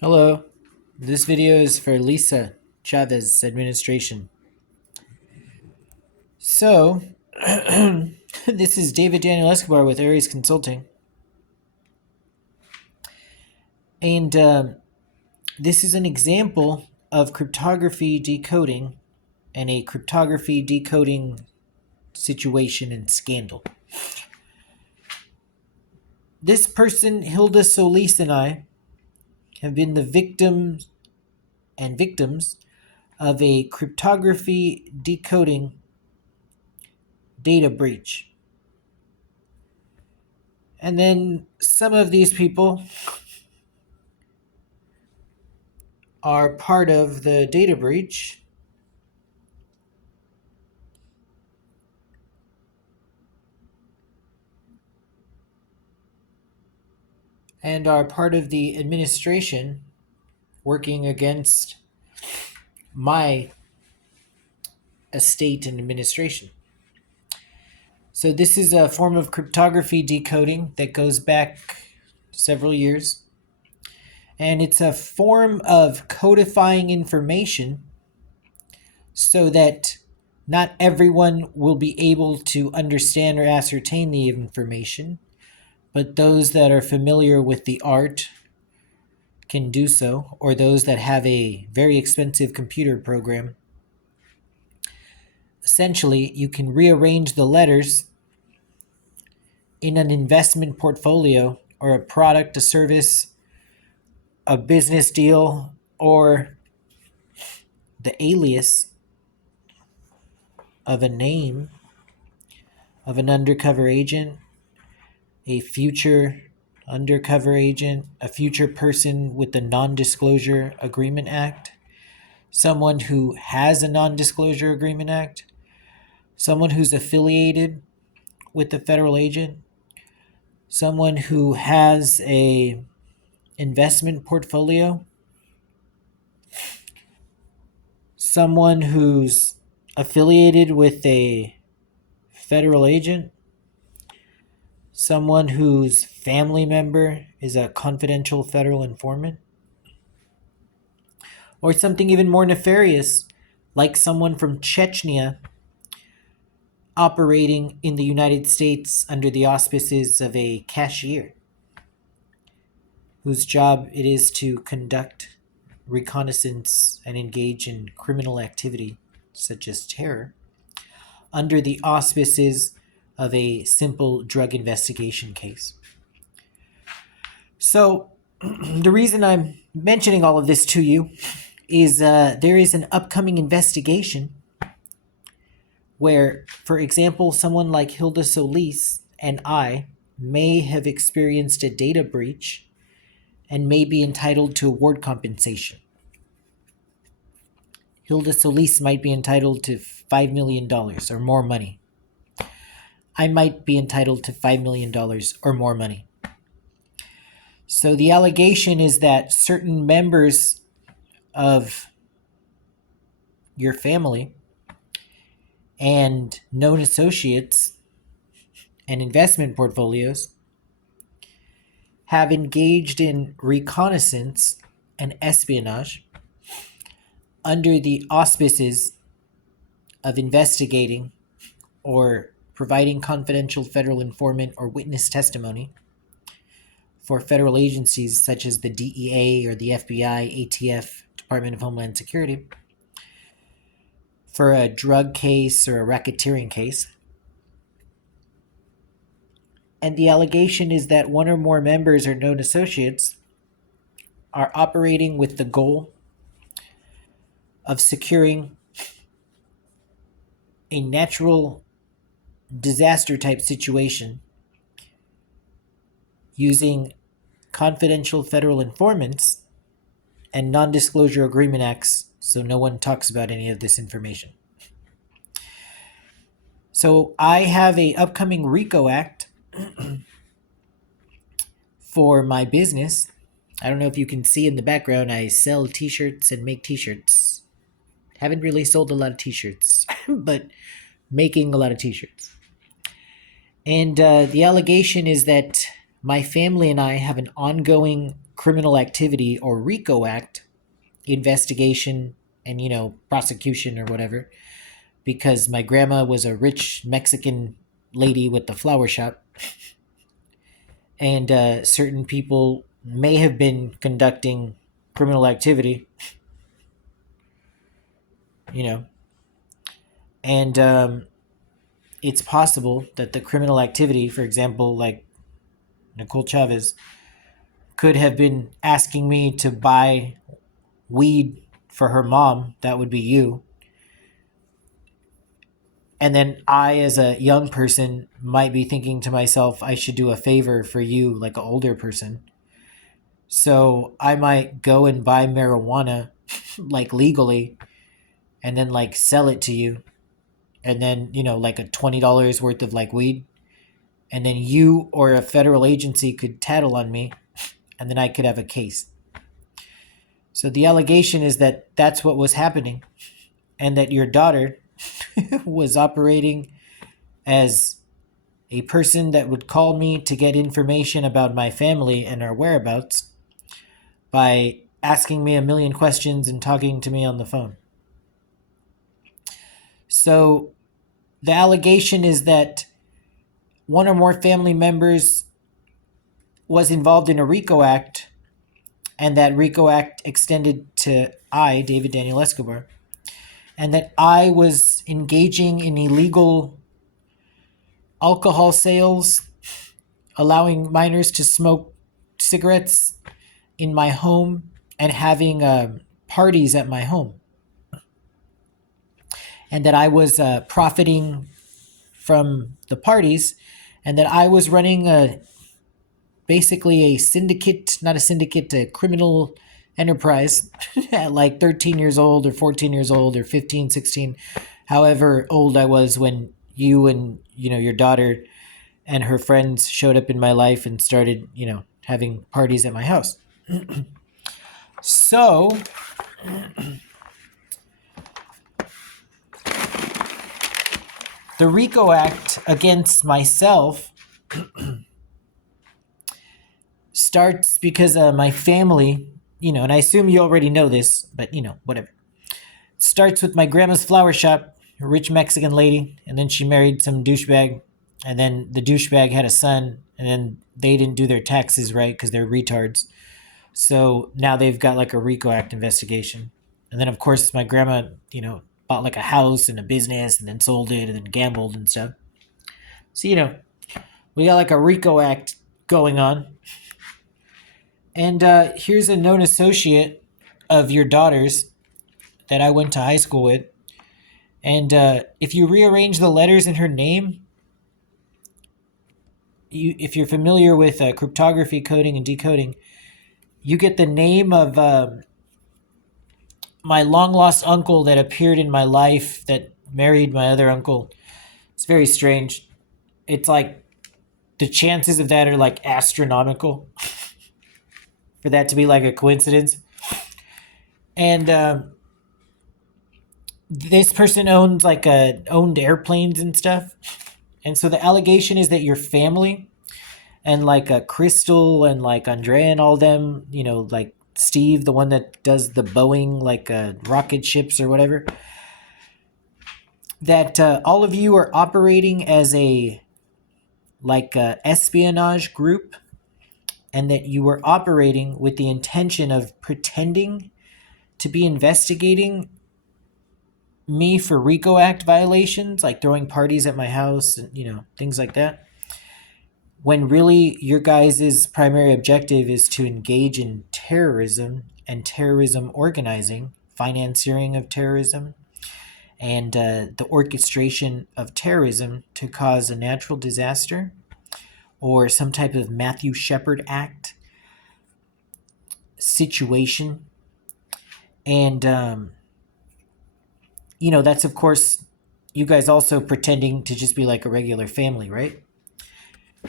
Hello, this video is for Lisa Chavez administration. So, this is David Daniel Escobar with Aries Consulting. And this is an example of cryptography decoding and a cryptography decoding situation and scandal. This person, Hilda Solis, and I have been the victims of a cryptography decoding data breach. And then some of these people are part of the data breach and are part of the administration working against my estate and administration. So this is a form of cryptography decoding that goes back several years. And it's a form of codifying information so that not everyone will be able to understand or ascertain the information, but those that are familiar with the art can do so, or those that have a very expensive computer program. Essentially, you can rearrange the letters in an investment portfolio or a product, a service, a business deal, or the alias of a name of an undercover agent, a future undercover agent, a future person with the Non-Disclosure Agreement Act, someone who has a Non-Disclosure Agreement Act, someone who's affiliated with the federal agent, someone who has a investment portfolio, someone who's affiliated with a federal agent, someone whose family member is a confidential federal informant, or something even more nefarious, like someone from Chechnya operating in the United States under the auspices of a cashier, whose job it is to conduct reconnaissance and engage in criminal activity such as terror under the auspices of a simple drug investigation case. So the reason I'm mentioning all of this to you is there is an upcoming investigation where, for example, someone like Hilda Solis and I may have experienced a data breach and may be entitled to award compensation. Hilda Solis might be entitled to $5 million or more money. I might be entitled to $5 million or more money. So the allegation is that certain members of your family and known associates and investment portfolios have engaged in reconnaissance and espionage under the auspices of investigating or providing confidential federal informant or witness testimony for federal agencies such as the DEA or the FBI, ATF, Department of Homeland Security, for a drug case or a racketeering case. And the allegation is that one or more members or known associates are operating with the goal of securing a natural disaster type situation using confidential federal informants and non-disclosure agreement acts so no one talks about any of this information. So I have a upcoming Rico Act for my business. I don't know if you can see in the background, I sell t-shirts and make t-shirts. Haven't really sold a lot of t-shirts, but making a lot of t-shirts. And the allegation is that my family and I have an ongoing criminal activity or RICO Act investigation and, prosecution or whatever, because my grandma was a rich Mexican lady with the flower shop, and certain people may have been conducting criminal activity, you know, and it's possible that the criminal activity, for example, like Nicole Chavez, could have been asking me to buy weed for her mom. That would be you. And then I, as a young person, might be thinking to myself, I should do a favor for you, like an older person. So I might go and buy marijuana, like legally, and then like sell it to you. And then, like a $20 worth of like weed. And then you or a federal agency could tattle on me, and then I could have a case. So the allegation is that that's what was happening, and that your daughter was operating as a person that would call me to get information about my family and our whereabouts by asking me a million questions and talking to me on the phone. So the allegation is that one or more family members was involved in a RICO Act, and that RICO Act extended to I, David Daniel Escobar, and that I was engaging in illegal alcohol sales, allowing minors to smoke cigarettes in my home, and having parties at my home. And that I was profiting from the parties, and that I was running basically a syndicate, not a syndicate, a criminal enterprise at like 13 years old or 14 years old or 15, 16, however old I was when you and, your daughter and her friends showed up in my life and started, having parties at my house. So the RICO Act against myself starts because my family, and I assume you already know this, but whatever. Starts with my grandma's flower shop, a rich Mexican lady, and then she married some douchebag, and then the douchebag had a son, and then they didn't do their taxes right because they're retards. So now they've got like a RICO Act investigation. And then, of course, my grandma, bought like a house and a business and then sold it and then gambled and stuff. So, we got like a RICO Act going on. And here's a known associate of your daughter's that I went to high school with. And if you rearrange the letters in her name, if you're familiar with cryptography, coding, and decoding, you get the name of my long lost uncle that appeared in my life that married my other uncle. It's very strange. It's like the chances of that are like astronomical for that to be like a coincidence. And this person owns like owned airplanes and stuff. And so the allegation is that your family and like Crystal and like Andrea and all them, like Steve, the one that does the Boeing like rocket ships or whatever, that all of you are operating as a like espionage group, and that you were operating with the intention of pretending to be investigating me for RICO Act violations, like throwing parties at my house and, things like that. When really your guys' primary objective is to engage in terrorism and terrorism organizing, financing of terrorism, and the orchestration of terrorism to cause a natural disaster or some type of Matthew Shepard Act situation. And, that's, of course, you guys also pretending to just be like a regular family, right?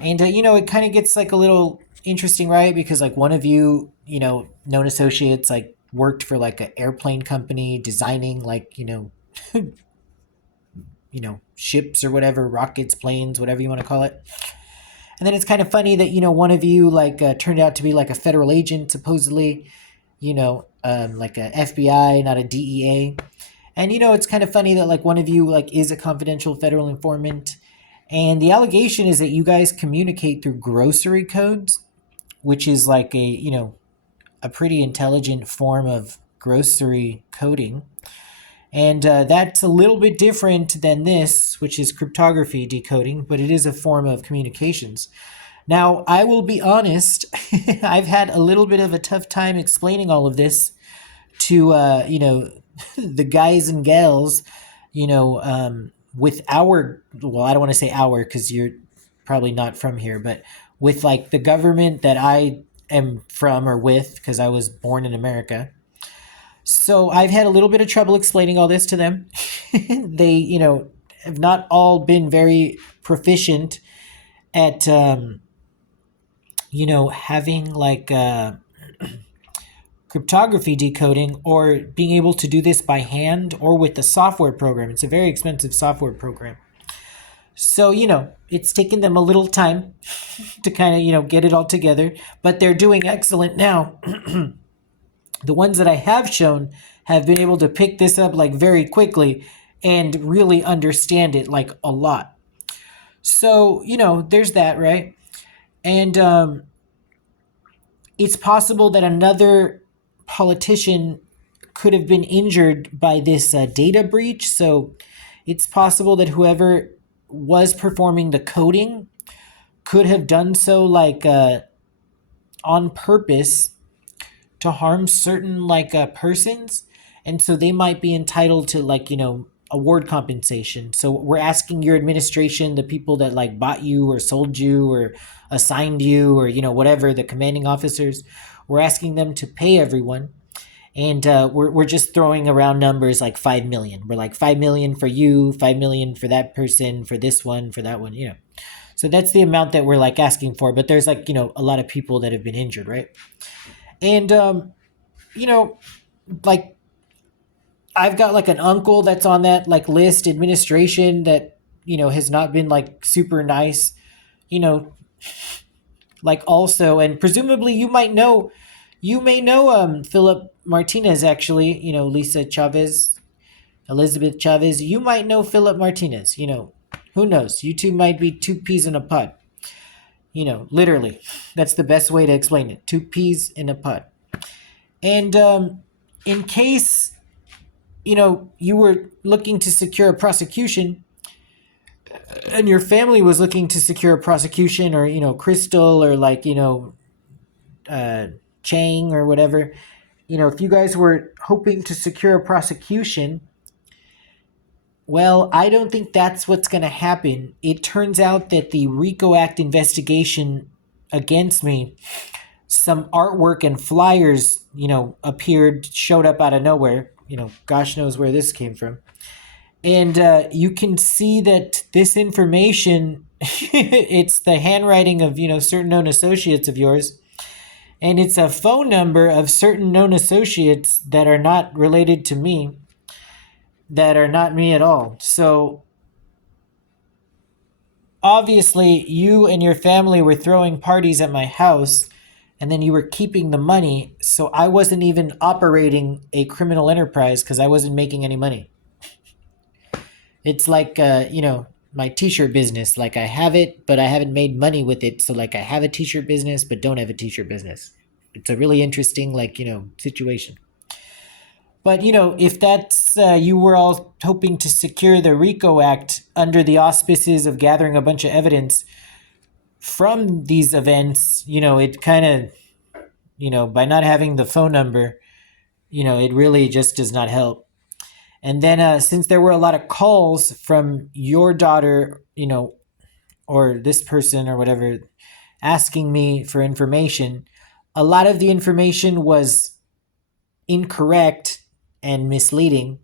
And, it kind of gets like a little interesting, right? Because like one of you, known associates, like worked for like an airplane company designing like, ships or whatever, rockets, planes, whatever you want to call it. And then it's kind of funny that, one of you like turned out to be like a federal agent, supposedly, like a FBI, not a DEA. And, it's kind of funny that like one of you like is a confidential federal informant. And the allegation is that you guys communicate through grocery codes, which is like a pretty intelligent form of grocery coding. And that's a little bit different than this, which is cryptography decoding, but it is a form of communications. Now, I will be honest, I've had a little bit of a tough time explaining all of this to, the guys and gals, with well, I don't want to say our because you're probably not from here, but with like the government that I am from or with because I was born in America. So I've had a little bit of trouble explaining all this to them. They, have not all been very proficient at, having like cryptography decoding or being able to do this by hand or with the software program. It's a very expensive software program. So, it's taken them a little time to kind of, get it all together, but they're doing excellent now. The ones that I have shown have been able to pick this up like very quickly and really understand it like a lot. So, there's that, right? And it's possible that another politician could have been injured by this data breach. So it's possible that whoever was performing the coding could have done so like on purpose to harm certain like persons, and so they might be entitled to like award compensation. So we're asking your administration, the people that like bought you or sold you or assigned you or whatever, the commanding officers, we're asking them to pay everyone. And we're just throwing around numbers like 5 million. We're like 5 million for you, 5 million for that person, for this one, for that one, So that's the amount that we're like asking for. But there's like, a lot of people that have been injured, right? And, like I've got like an uncle that's on that like list, administration that, has not been like super nice, like also, and presumably you may know Philip Martinez actually, Lisa Chavez, Elizabeth Chavez. You might know Philip Martinez, who knows? You two might be two peas in a pod. Literally. That's the best way to explain it. Two peas in a pod. And in case, you were looking to secure a prosecution and your family was looking to secure a prosecution or, Crystal or like, Chang or whatever, if you guys were hoping to secure a prosecution, well, I don't think that's what's going to happen. It turns out that the Rico Act investigation against me, some artwork and flyers, showed up out of nowhere. Gosh knows where this came from. And you can see that this information, it's the handwriting of, certain known associates of yours. And it's a phone number of certain known associates that are not related to me, that are not me at all. So obviously you and your family were throwing parties at my house and then you were keeping the money. So I wasn't even operating a criminal enterprise because I wasn't making any money. It's like, my t-shirt business. Like I have it, but I haven't made money with it. So like I have a t-shirt business, but don't have a t-shirt business. It's a really interesting, like, situation. But, if that's, you were all hoping to secure the RICO Act under the auspices of gathering a bunch of evidence from these events, it kind of, by not having the phone number, it really just does not help. And then since there were a lot of calls from your daughter, or this person or whatever, asking me for information, a lot of the information was incorrect and misleading.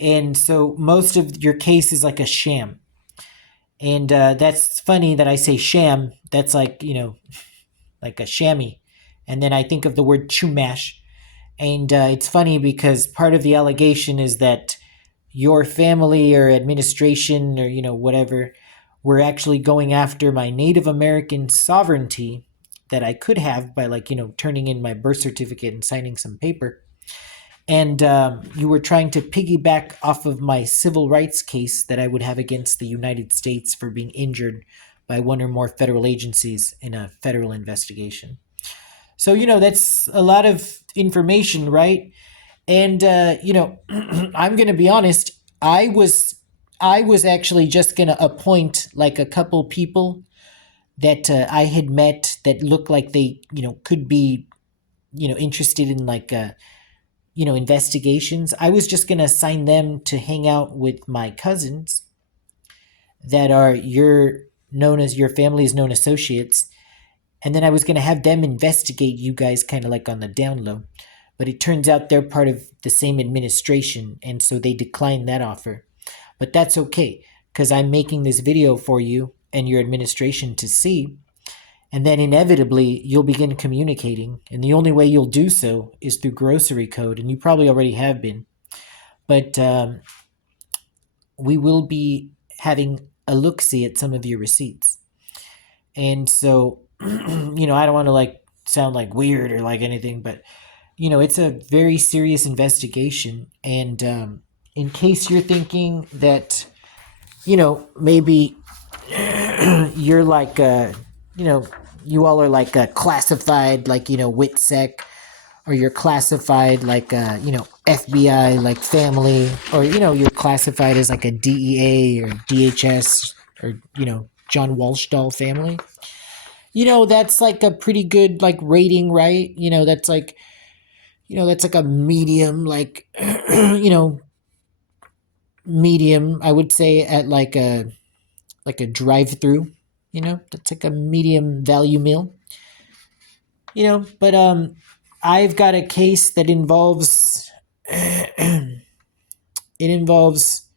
And so most of your case is like a sham. And that's funny that I say sham. That's like, like a chamois. And then I think of the word chumash. And it's funny because part of the allegation is that your family or administration or, whatever, were actually going after my Native American sovereignty that I could have by, like, turning in my birth certificate and signing some paper. And you were trying to piggyback off of my civil rights case that I would have against the United States for being injured by one or more federal agencies in a federal investigation. So, that's a lot of information, right? And I'm going to be honest, I was actually just going to appoint like a couple people that I had met that looked like they, could be, interested in like investigations. I was just going to assign them to hang out with my cousins that are your family's known associates. And then I was going to have them investigate you guys kind of like on the down low. But it turns out they're part of the same administration. And so they declined that offer. But that's okay, because I'm making this video for you and your administration to see. And then inevitably, you'll begin communicating. And the only way you'll do so is through grocery code. And you probably already have been. But we will be having a look-see at some of your receipts. And so, I don't want to like sound like weird or like anything, but, it's a very serious investigation. And in case you're thinking that, maybe you're like, you all are like classified, like, WITSEC, or you're classified like, FBI, like family, or, you're classified as like a DEA or DHS or, John Walshdahl family. That's like a pretty good like rating, right? That's like a medium, like, medium, I would say, at like a drive-through, that's like a medium value meal, but I've got a case that involves it involves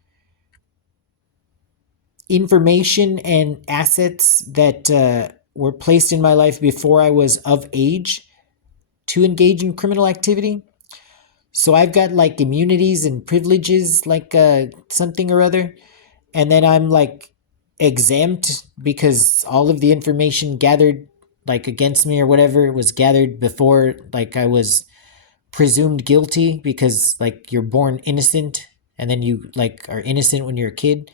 information and assets that were placed in my life before I was of age to engage in criminal activity. So I've got like immunities and privileges, like something or other. And then I'm like exempt because all of the information gathered like against me or whatever was gathered before like I was presumed guilty, because like you're born innocent and then you like are innocent when you're a kid.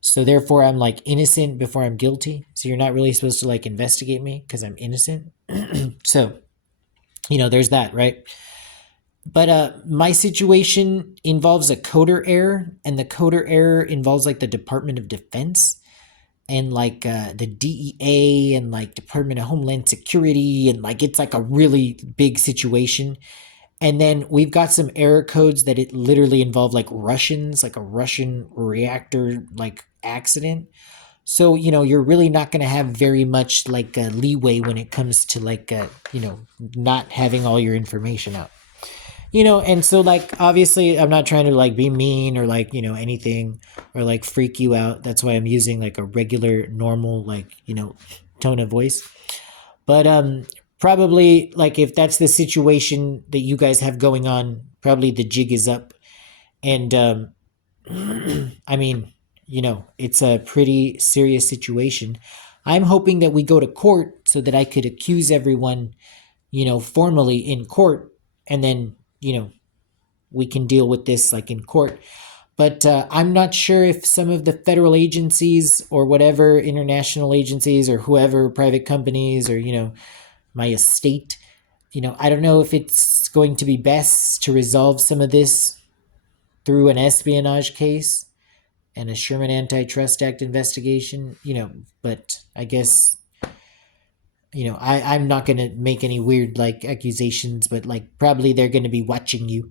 So therefore I'm like innocent before I'm guilty. So you're not really supposed to like investigate me because I'm innocent. So, there's that, right? But my situation involves a coder error, and the coder error involves like the Department of Defense and like the DEA and like Department of Homeland Security, and like it's like a really big situation. And then we've got some error codes that it literally involve like Russians, like a Russian reactor like accident. So, you're really not going to have very much like leeway when it comes to like, not having all your information out. And so like obviously I'm not trying to like be mean or like, anything or like freak you out. That's why I'm using like a regular normal like, tone of voice. But probably like if that's the situation that you guys have going on, probably the jig is up. And I mean, it's a pretty serious situation. I'm hoping that we go to court so that I could accuse everyone, formally in court, and then we can deal with this like in court. But I'm not sure if some of the federal agencies or whatever international agencies or whoever, private companies, or my estate, I don't know if it's going to be best to resolve some of this through an espionage case and a Sherman Antitrust Act investigation, but I guess I'm not going to make any weird like accusations, but like probably they're going to be watching you.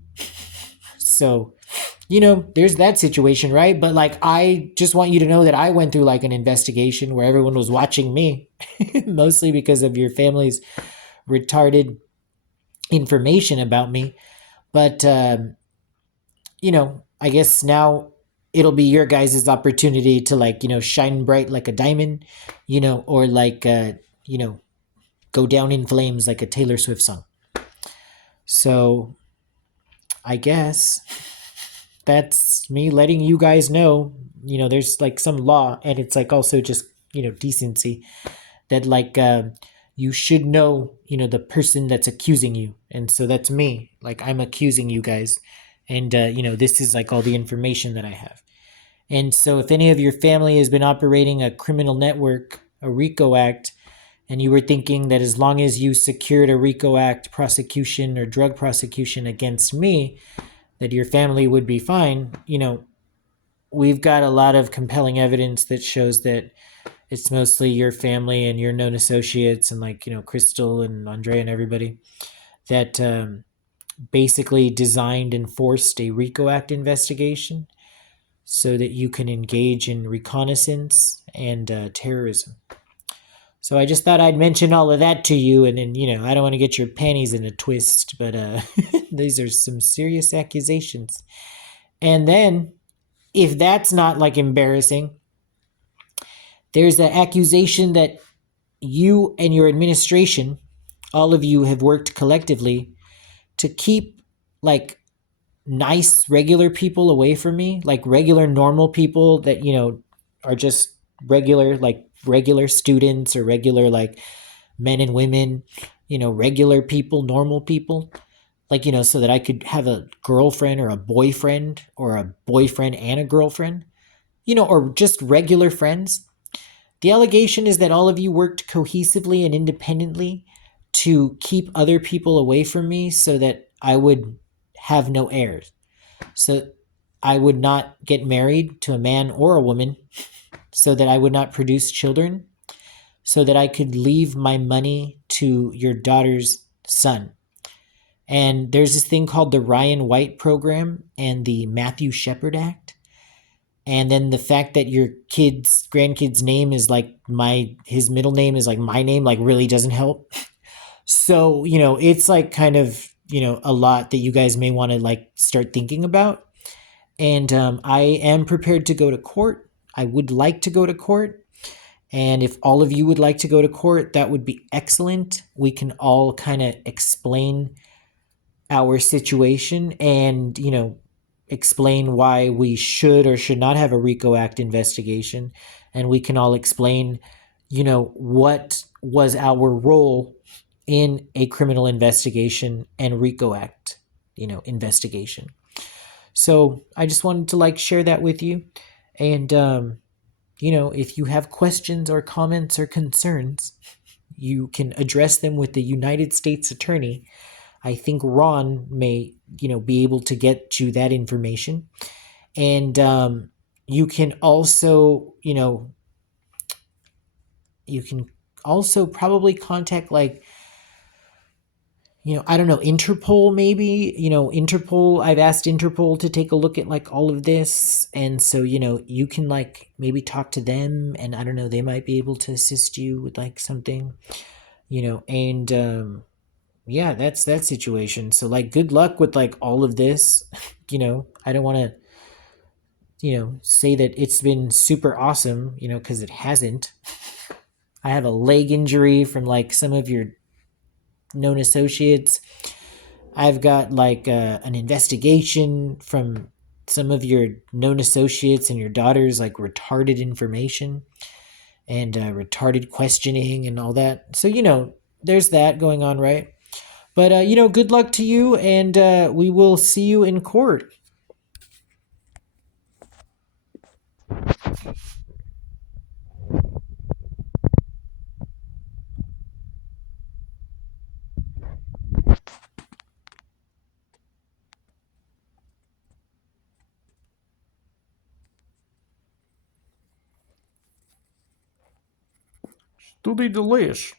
So, there's that situation, right? But like, I just want you to know that I went through like an investigation where everyone was watching me, mostly because of your family's retarded information about me. But, I guess now it'll be your guys' opportunity to like, shine bright like a diamond, or like, go down in flames like a Taylor Swift song. So I guess that's me letting you guys know, there's like some law, and it's like also just, decency, that like you should know, the person that's accusing you. And so that's me. Like, I'm accusing you guys. And, this is like all the information that I have. And so if any of your family has been operating a criminal network, a RICO Act, and you were thinking that as long as you secured a RICO Act prosecution or drug prosecution against me, that your family would be fine, we've got a lot of compelling evidence that shows that it's mostly your family and your known associates and, like, Crystal and Andre and everybody that basically designed and forced a RICO Act investigation so that you can engage in reconnaissance and terrorism. So I just thought I'd mention all of that to you, and then, I don't want to get your panties in a twist, but these are some serious accusations. And then, if that's not like embarrassing, there's the accusation that you and your administration, all of you, have worked collectively to keep like nice regular people away from me, like regular normal people that, are just regular, like regular students or regular like men and women, regular people, normal people, like, so that I could have a girlfriend or a boyfriend or a boyfriend and a girlfriend, or just regular friends. The allegation is that all of you worked cohesively and independently to keep other people away from me so that I would have no heirs. So I would not get married to a man or a woman, so that I would not produce children, so that I could leave my money to your daughter's son. And there's this thing called the Ryan White program and the Matthew Shepard Act. And then the fact that your grandkid's name is like his middle name is like my name, like, really doesn't help. So, it's like kind of, a lot that you guys may want to like start thinking about. And I am prepared to go to court. I would like to go to court. And if all of you would like to go to court, that would be excellent. We can all kind of explain our situation and, explain why we should or should not have a RICO Act investigation. And we can all explain, what was our role in a criminal investigation and RICO Act, investigation. So I just wanted to like share that with you. And, if you have questions or comments or concerns, you can address them with the United States Attorney. I think Ron may, be able to get you that information. And you can also, probably contact, like, I don't know, Interpol maybe. Interpol, I've asked Interpol to take a look at like all of this. And so, you can like maybe talk to them, and I don't know, they might be able to assist you with like something, and yeah, that's that situation. So like, good luck with like all of this. I don't want to, say that it's been super awesome, because it hasn't. I have a leg injury from like some of your known associates. I've got like an investigation from some of your known associates and your daughter's like retarded information and retarded questioning and all that. So, there's that going on, right? But, good luck to you, and we will see you in court. Tudo delish.